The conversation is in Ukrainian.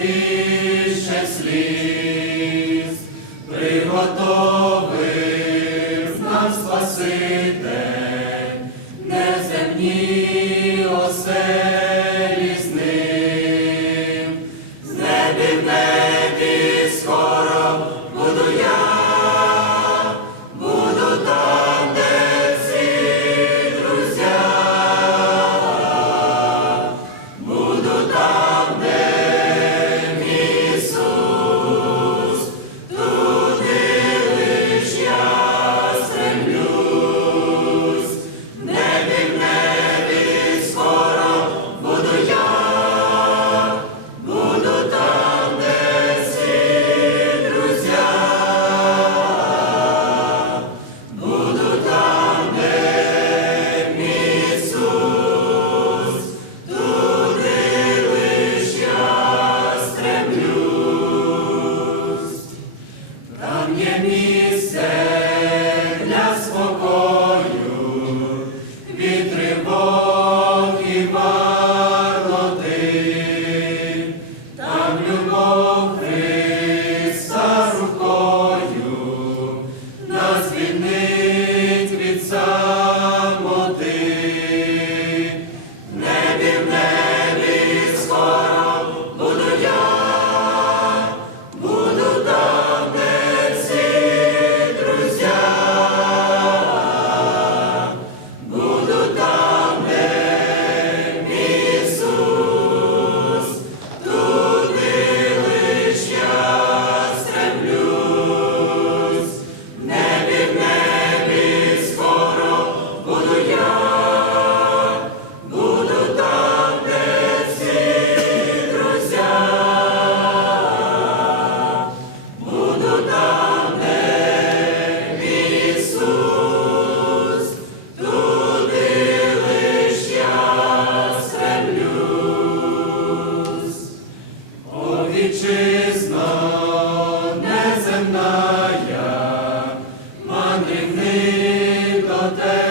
більше сліз, приготовив нам спаситель. day.